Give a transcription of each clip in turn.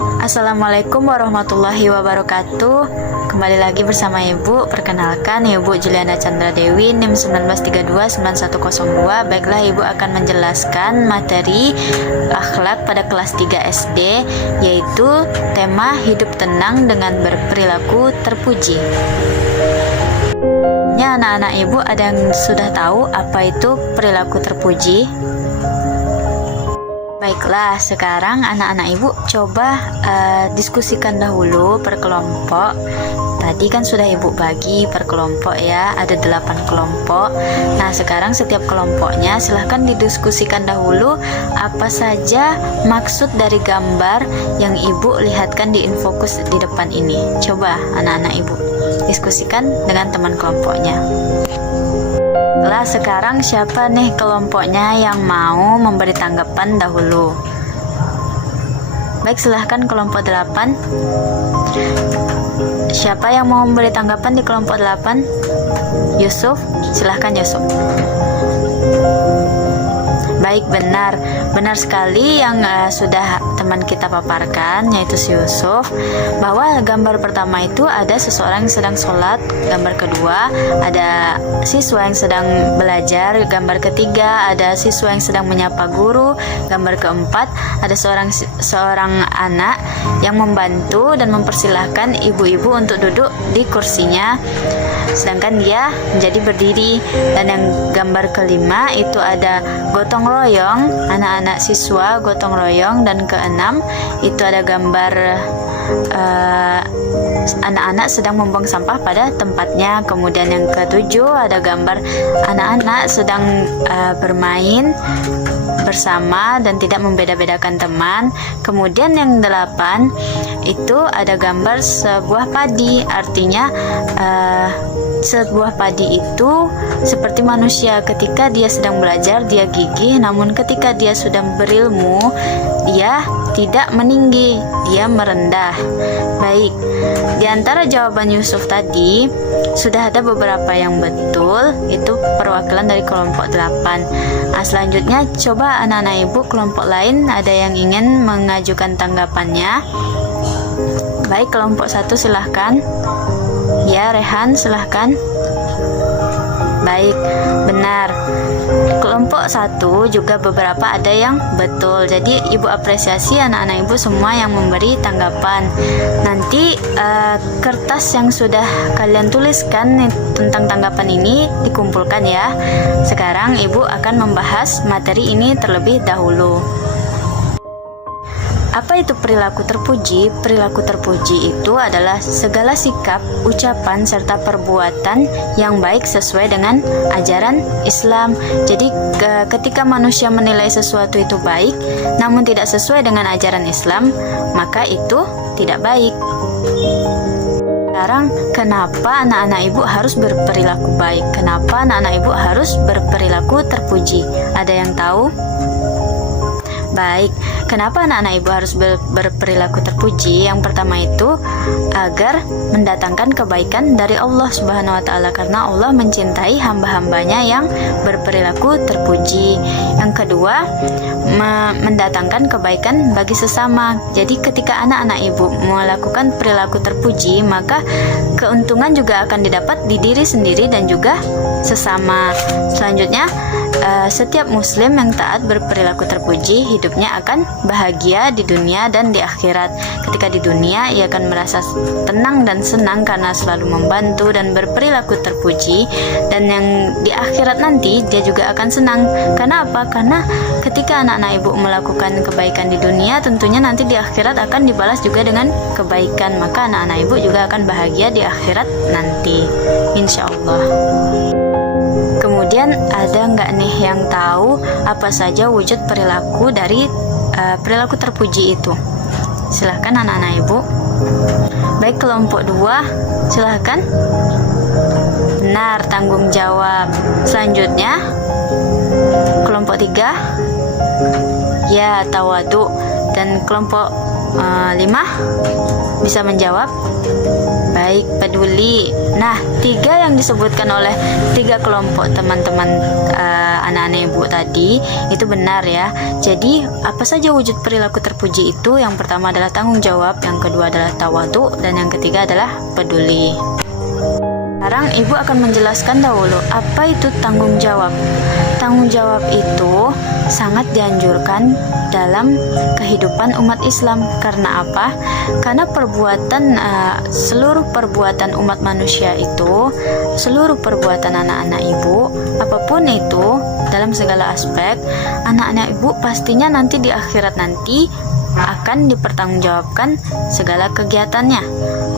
Assalamualaikum warahmatullahi wabarakatuh. Kembali lagi bersama Ibu. Perkenalkan, Ibu Juliana Chandra Dewi, NIM 19329102. Baiklah, Ibu akan menjelaskan materi akhlak pada kelas 3 SD, yaitu tema hidup tenang dengan berperilaku terpuji. Ya, anak-anak Ibu ada yang sudah tahu apa itu perilaku terpuji? Baiklah, sekarang anak-anak Ibu coba diskusikan dahulu per kelompok. Tadi kan sudah Ibu bagi per kelompok ya, ada 8 kelompok. Nah, sekarang setiap kelompoknya silahkan didiskusikan dahulu apa saja maksud dari gambar yang Ibu lihatkan di infokus di depan ini. Coba anak-anak Ibu diskusikan dengan teman kelompoknya. Lah, sekarang siapa nih kelompoknya yang mau memberi tanggapan dahulu? Baik, silahkan kelompok 8. Siapa yang mau memberi tanggapan di kelompok 8? Yusuf, silahkan Yusuf. Baik, benar sekali yang sudah teman kita paparkan, yaitu si Yusuf, bahwa gambar pertama itu ada seseorang yang sedang sholat, gambar kedua ada siswa yang sedang belajar, gambar ketiga ada siswa yang sedang menyapa guru, gambar keempat ada seorang anak yang membantu dan mempersilahkan ibu-ibu untuk duduk di kursinya, sedangkan dia menjadi berdiri. Dan yang gambar kelima itu ada gotong royong, anak-anak siswa gotong royong. Dan keenam itu ada gambar anak-anak sedang membuang sampah pada tempatnya. Kemudian yang ketujuh ada gambar anak-anak sedang bermain bersama dan tidak membeda-bedakan teman. Kemudian yang 8 itu ada gambar sebuah padi, artinya sebuah padi itu seperti manusia, ketika dia sedang belajar dia gigih, namun ketika dia sudah berilmu dia tidak meninggi, dia merendah. Baik, di antara jawaban Yusuf tadi sudah ada beberapa yang betul, itu perwakilan dari kelompok 8. Selanjutnya coba anak-anak Ibu kelompok lain ada yang ingin mengajukan tanggapannya. Baik, kelompok 1 silahkan. Ya, Rehan silahkan. Baik, benar. Kelompok 1 juga beberapa ada yang betul. Jadi Ibu apresiasi anak-anak Ibu semua yang memberi tanggapan. Nanti kertas yang sudah kalian tuliskan tentang tanggapan ini dikumpulkan ya. Sekarang Ibu akan membahas materi ini terlebih dahulu. Apa itu perilaku terpuji? Perilaku terpuji itu adalah segala sikap, ucapan, serta perbuatan yang baik sesuai dengan ajaran Islam. Jadi ketika manusia menilai sesuatu itu baik, namun tidak sesuai dengan ajaran Islam, maka itu tidak baik. Sekarang, kenapa anak-anak Ibu harus berperilaku baik? Kenapa anak-anak Ibu harus berperilaku terpuji? Ada yang tahu? Baik, kenapa anak-anak Ibu harus berperilaku terpuji? Yang pertama itu agar mendatangkan kebaikan dari Allah Subhanahu wa Ta'ala, karena Allah mencintai hamba-hambanya yang berperilaku terpuji. Yang kedua, mendatangkan kebaikan bagi sesama. Jadi ketika anak-anak Ibu melakukan perilaku terpuji, maka keuntungan juga akan didapat di diri sendiri dan juga sesama. Selanjutnya, setiap muslim yang taat berperilaku terpuji, hidupnya akan bahagia di dunia dan di akhirat. Ketika di dunia ia akan merasa tenang dan senang karena selalu membantu dan berperilaku terpuji, dan yang di akhirat nanti dia juga akan senang. Karena apa? Karena ketika anak-anak Ibu melakukan kebaikan di dunia, tentunya nanti di akhirat akan dibalas juga dengan kebaikan, maka anak-anak Ibu juga akan bahagia di akhirat nanti, insya Allah. Kemudian ada nggak nih yang tahu apa saja wujud perilaku dari perilaku terpuji itu? Silahkan anak-anak Ibu. Baik, kelompok 2 silahkan. Benar, tanggung jawab. Selanjutnya kelompok 3 ya, tawadu. Dan kelompok 5 bisa menjawab. baik, peduli. Nah, 3 yang disebutkan oleh 3 kelompok teman-teman anak-anak ibu tadi itu benar ya. Jadi apa saja wujud perilaku terpuji itu? Yang pertama adalah tanggung jawab, yang kedua adalah tawadu, dan yang ketiga adalah peduli. Sekarang ibu akan menjelaskan dahulu apa itu tanggung jawab. Tanggung jawab itu sangat dianjurkan dalam kehidupan umat Islam. Karena apa? Karena seluruh perbuatan umat manusia itu, seluruh perbuatan anak-anak ibu, apapun itu dalam segala aspek, anak-anak ibu pastinya nanti di akhirat nanti akan dipertanggungjawabkan segala kegiatannya.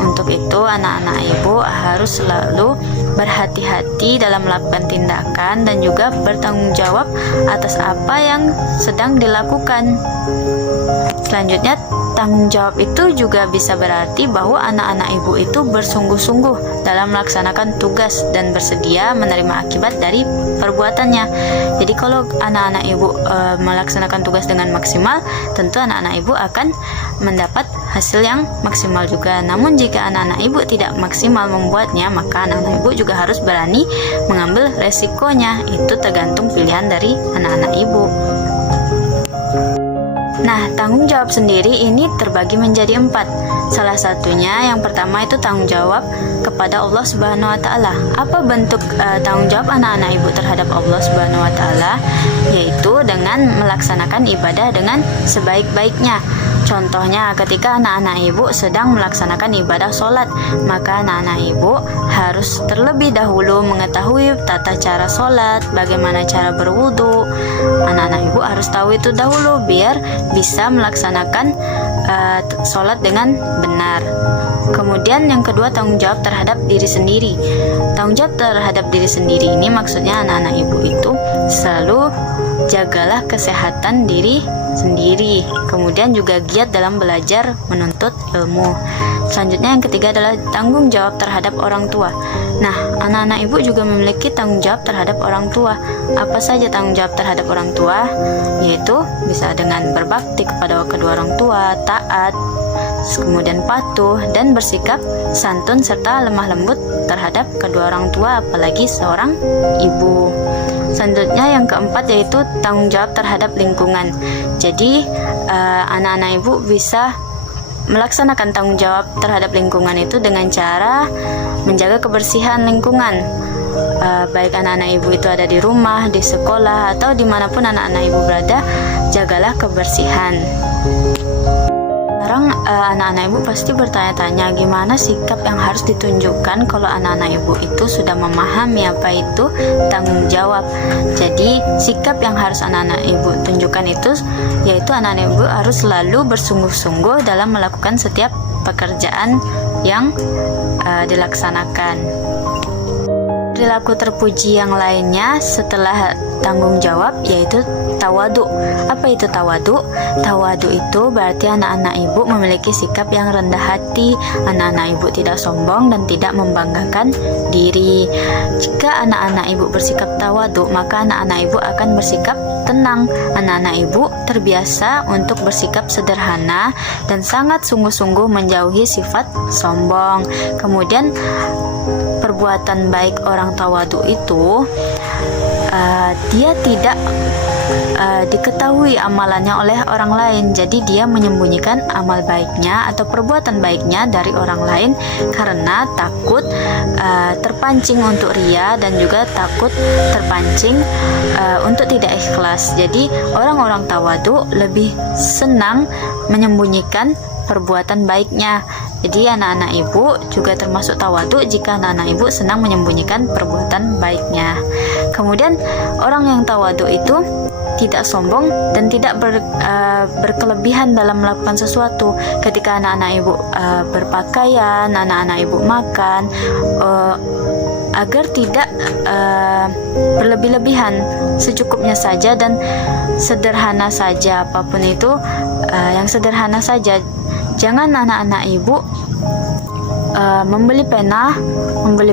Untuk itu anak-anak ibu harus selalu berhati-hati dalam melakukan tindakan dan juga bertanggung jawab atas apa yang sedang dilakukan. Selanjutnya, tanggung jawab itu juga bisa berarti bahwa anak-anak ibu itu bersungguh-sungguh dalam melaksanakan tugas dan bersedia menerima akibat dari perbuatannya. Jadi kalau anak-anak ibu melaksanakan tugas dengan maksimal, tentu anak-anak ibu akan mendapat hasil yang maksimal juga. Namun jika anak-anak ibu tidak maksimal membuatnya, maka anak-anak ibu juga harus berani mengambil resikonya. Itu tergantung pilihan dari anak-anak ibu. Nah, tanggung jawab sendiri ini terbagi menjadi 4. Salah satunya yang pertama itu tanggung jawab kepada Allah Subhanahu wa taala. Apa bentuk tanggung jawab anak-anak ibu terhadap Allah Subhanahu wa taala? Yaitu dengan melaksanakan ibadah dengan sebaik-baiknya. Contohnya ketika anak-anak ibu sedang melaksanakan ibadah sholat, maka anak-anak ibu harus terlebih dahulu mengetahui tata cara sholat, bagaimana cara berwudu. Anak-anak ibu harus tahu itu dahulu biar bisa melaksanakan sholat dengan benar. Kemudian yang kedua, tanggung jawab terhadap diri sendiri. Tanggung jawab terhadap diri sendiri ini maksudnya anak-anak ibu itu selalu jagalah kesehatan diri sendiri, kemudian juga giat dalam belajar menuntut ilmu. Selanjutnya yang ketiga adalah tanggung jawab terhadap orang tua. Nah, anak-anak ibu juga memiliki tanggung jawab terhadap orang tua. Apa saja tanggung jawab terhadap orang tua? Yaitu bisa dengan berbakti kepada kedua orang tua, taat, kemudian patuh dan bersikap santun serta lemah lembut terhadap kedua orang tua, apalagi seorang ibu. Selanjutnya yang keempat yaitu tanggung jawab terhadap lingkungan. Jadi anak-anak ibu bisa melaksanakan tanggung jawab terhadap lingkungan itu dengan cara menjaga kebersihan lingkungan. Baik anak-anak ibu itu ada di rumah, di sekolah, atau dimanapun anak-anak ibu berada, jagalah kebersihan. Sekarang anak-anak ibu pasti bertanya-tanya gimana sikap yang harus ditunjukkan kalau anak-anak ibu itu sudah memahami apa itu tanggung jawab. Jadi sikap yang harus anak-anak ibu tunjukkan itu yaitu anak-anak ibu harus selalu bersungguh-sungguh dalam melakukan setiap pekerjaan yang dilaksanakan. Perilaku terpuji yang lainnya setelah tanggung jawab yaitu tawadu. Apa itu tawadu? Tawadu itu berarti anak-anak ibu memiliki sikap yang rendah hati. Anak-anak ibu tidak sombong dan tidak membanggakan diri. Jika anak-anak ibu bersikap tawadu, maka anak-anak ibu akan bersikap tenang. Anak-anak ibu terbiasa untuk bersikap sederhana dan sangat sungguh-sungguh menjauhi sifat sombong. Kemudian perbuatan baik orang tawadu itu dia tidak diketahui amalannya oleh orang lain. Jadi dia menyembunyikan amal baiknya atau perbuatan baiknya dari orang lain karena takut terpancing untuk ria dan juga takut terpancing untuk tidak ikhlas. Jadi orang-orang tawadu lebih senang menyembunyikan perbuatan baiknya. Jadi anak-anak ibu juga termasuk tawadu jika anak-anak ibu senang menyembunyikan perbuatan baiknya. Kemudian orang yang tawadu itu tidak sombong dan tidak berkelebihan dalam melakukan sesuatu. Ketika anak-anak ibu berpakaian, anak-anak ibu makan, agar tidak berlebih-lebihan, secukupnya saja dan sederhana saja. Apapun itu yang sederhana saja. Jangan anak-anak ibu membeli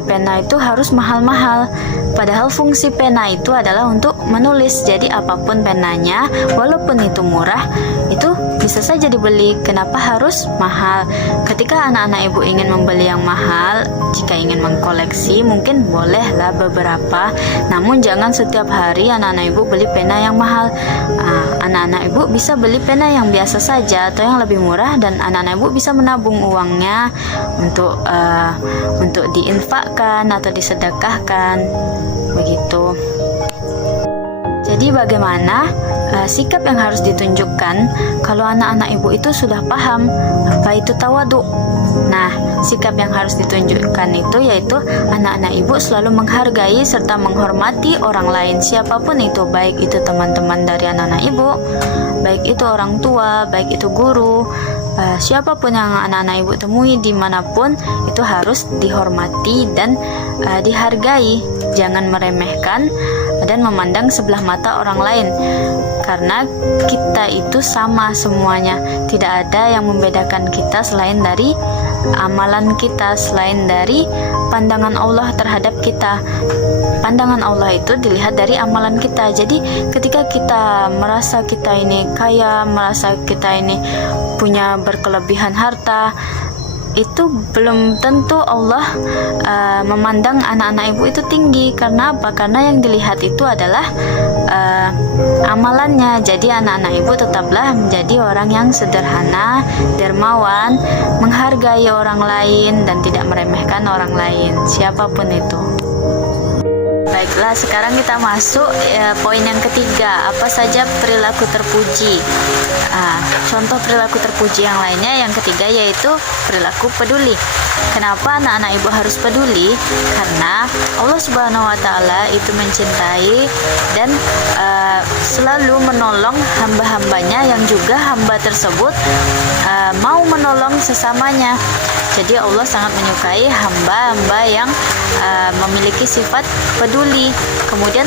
pena itu harus mahal-mahal. Padahal fungsi pena itu adalah untuk menulis. Jadi apapun penanya, walaupun itu murah, itu bisa saja dibeli. Kenapa harus mahal? Ketika anak-anak ibu ingin membeli yang mahal, jika ingin mengkoleksi mungkin bolehlah beberapa, namun jangan setiap hari anak-anak ibu beli pena yang mahal. Anak-anak ibu bisa beli pena yang biasa saja atau yang lebih murah, dan anak-anak ibu bisa menabung uangnya untuk diinfakkan atau disedekahkan, begitu. Jadi bagaimana sikap yang harus ditunjukkan kalau anak-anak ibu itu sudah paham apa itu tawadhu? Nah, sikap yang harus ditunjukkan itu yaitu anak-anak ibu selalu menghargai serta menghormati orang lain, siapapun itu, baik itu teman-teman dari anak-anak ibu, baik itu orang tua, baik itu guru, siapapun yang anak-anak ibu temui dimanapun, itu harus dihormati dan dihargai. Jangan meremehkan dan memandang sebelah mata orang lain, karena kita itu sama semuanya. Tidak ada yang membedakan kita selain dari amalan kita, selain dari pandangan Allah terhadap kita. Pandangan Allah itu dilihat dari amalan kita. Jadi ketika kita merasa kita ini kaya, merasa kita ini punya berkelebihan harta, itu belum tentu Allah memandang anak-anak ibu itu tinggi. Karena apa? Karena yang dilihat itu adalah amalannya. Jadi anak-anak ibu tetaplah menjadi orang yang sederhana, dermawan, menghargai orang lain dan tidak meremehkan orang lain, siapapun itu. Baiklah, sekarang kita masuk poin yang ketiga. Apa saja perilaku terpuji? Contoh perilaku terpuji yang lainnya yang ketiga yaitu perilaku peduli. Kenapa anak-anak ibu harus peduli? Karena Allah Subhanahu wa Ta'ala itu mencintai dan selalu menolong hamba-hambanya yang juga hamba tersebut mau menolong sesamanya. Jadi Allah sangat menyukai hamba-hamba yang memiliki sifat peduli. Kemudian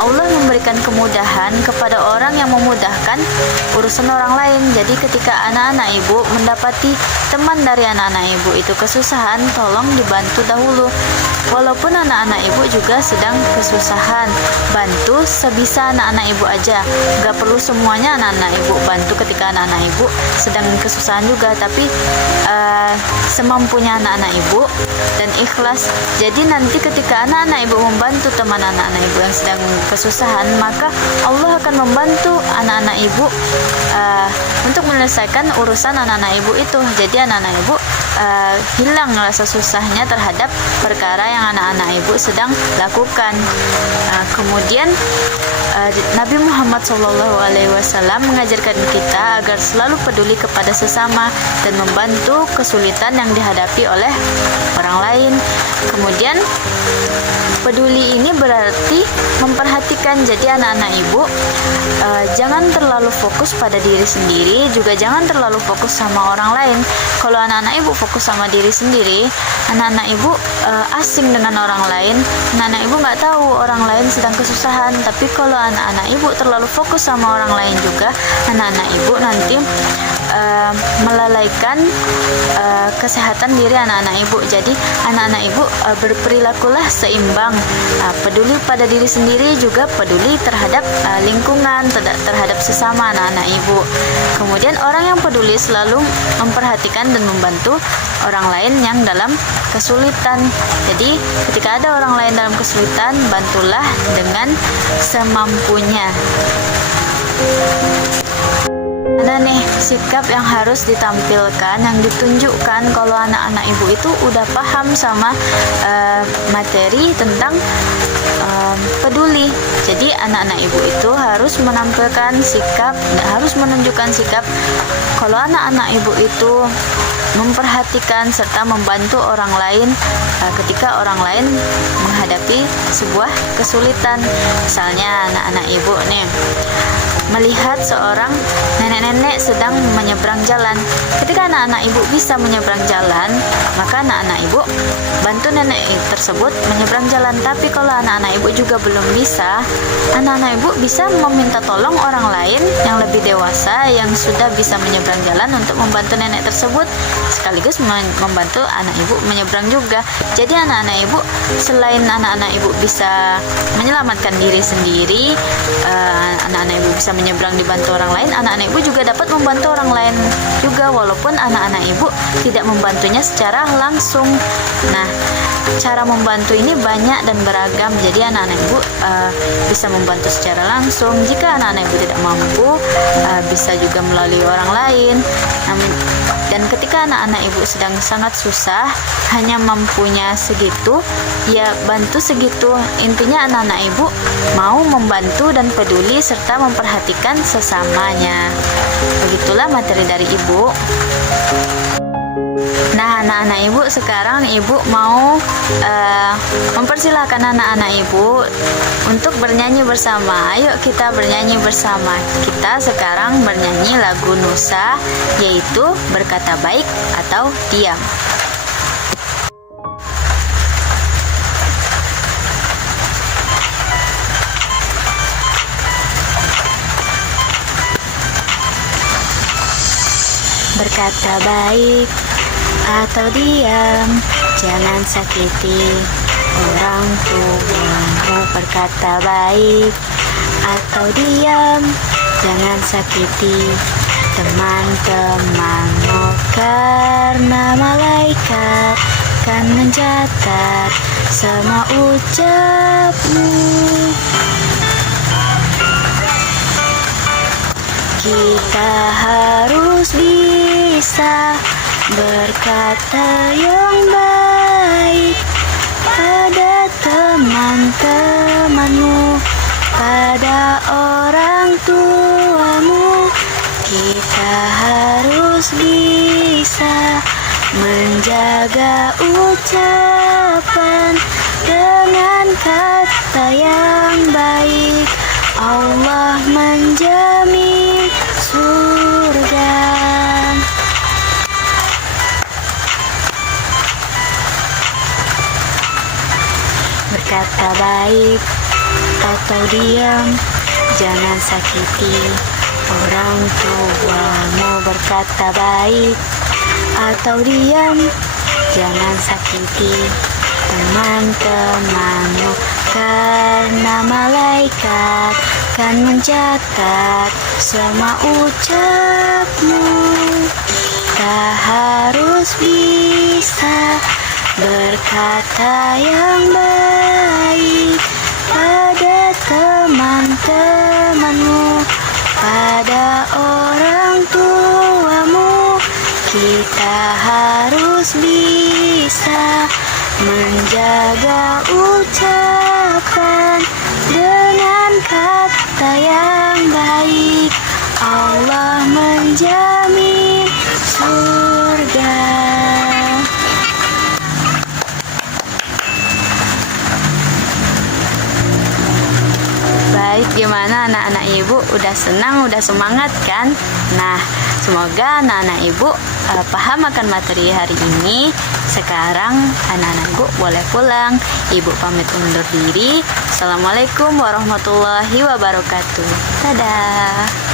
Allah memberikan kemudahan kepada orang yang memudahkan urusan orang lain. Jadi ketika anak-anak ibu mendapati teman dari anak-anak ibu itu kesusahan, tolong dibantu dahulu. Walaupun anak-anak ibu juga sedang kesusahan, bantu sebisa anak-anak ibu aja. Gak perlu semuanya anak-anak ibu bantu ketika anak-anak ibu sedang kesusahan juga, tapi semampunya anak-anak ibu dan ikhlas. Jadi nanti ketika anak-anak ibu membantu teman anak-anak ibu yang sedang kesusahan, maka Allah akan membantu anak-anak ibu untuk menyelesaikan urusan anak-anak ibu itu. Jadi anak-anak ibu hilang rasa susahnya terhadap perkara yang anak-anak ibu sedang lakukan. Kemudian Nabi Muhammad SAW mengajarkan kita agar selalu peduli kepada sesama dan membantu kesulitan yang dihadapi oleh orang lain. Kemudian peduli ini berarti memperhatikan. Jadi anak-anak ibu jangan terlalu fokus pada diri sendiri, juga jangan terlalu fokus sama orang lain. Kalau anak-anak ibu fokus sama diri sendiri, anak-anak ibu asing dengan orang lain. Anak-anak ibu nggak tahu orang lain sedang kesusahan. Tapi kalau anak-anak ibu terlalu fokus sama orang lain juga, anak-anak ibu nanti melalaikan kesehatan diri anak-anak ibu. Jadi anak-anak ibu berperilakulah seimbang, peduli pada diri sendiri, juga peduli terhadap lingkungan, terhadap sesama anak-anak ibu. Kemudian orang yang peduli selalu memperhatikan dan membantu orang lain yang dalam kesulitan. Jadi ketika ada orang lain dalam kesulitan, bantulah dengan semampunya. Ada nih sikap yang harus ditampilkan, yang ditunjukkan kalau anak-anak ibu itu udah paham sama materi tentang peduli. Jadi anak-anak ibu itu harus menampilkan sikap, harus menunjukkan sikap kalau anak-anak ibu itu memperhatikan serta membantu orang lain ketika orang lain menghadapi sebuah kesulitan. Misalnya anak-anak ibu nih melihat seorang nenek-nenek sedang menyeberang jalan. Ketika anak-anak ibu bisa menyeberang jalan, maka anak-anak ibu bantu nenek tersebut menyeberang jalan. Tapi kalau anak-anak ibu juga belum bisa, anak-anak ibu bisa meminta tolong orang lain yang lebih dewasa, yang sudah bisa menyeberang jalan untuk membantu nenek tersebut. sekaligus membantu anak ibu menyeberang juga. Jadi anak-anak ibu, selain anak-anak ibu bisa menyelamatkan diri sendiri, anak-anak ibu bisa menyeberang dibantu orang lain, anak-anak ibu juga dapat membantu orang lain juga, walaupun anak-anak ibu tidak membantunya secara langsung. Nah, cara membantu ini banyak dan beragam. Jadi anak-anak ibu bisa membantu secara langsung. Jika anak-anak ibu tidak mampu, bisa juga melalui orang lain. Dan ketika anak-anak ibu sedang sangat susah, hanya mampunya segitu, ya bantu segitu. Intinya anak-anak ibu mau membantu dan peduli serta memperhatikan sesamanya. Begitulah materi dari ibu. Nah, anak-anak ibu, sekarang ibu mau mempersilahkan anak-anak ibu untuk bernyanyi bersama. Ayo kita bernyanyi bersama. Kita sekarang bernyanyi lagu Nusa, yaitu berkata baik atau diam. Berkata baik atau diam, jangan sakiti orang tuamu. Berkata baik atau diam, jangan sakiti teman-temanmu, karena malaikat kan mencatat semua ucapmu. Kita harus bisa berkata yang baik pada teman-temanmu, pada orang tuamu. Kita harus bisa menjaga ucapan dengan kata yang baik. Allah menjamin surga. Berkata baik atau diam, jangan sakiti orang tuamu. Berkata baik atau diam, jangan sakiti teman-temanmu, karena malaikat kan mencatat semua ucapmu. Kita harus bisa berkata yang baik pada teman-temanmu, pada orang tuamu. Kita harus bisa menjaga ucapan dengan kata yang baik. Allah menjamin surga. Baik, gimana anak-anak ibu? Udah senang, udah semangat kan? Nah, semoga anak-anak ibu paham akan materi hari ini. Sekarang anak-anak ibu boleh pulang. Ibu pamit undur diri. Assalamualaikum warahmatullahi wabarakatuh. Dadah.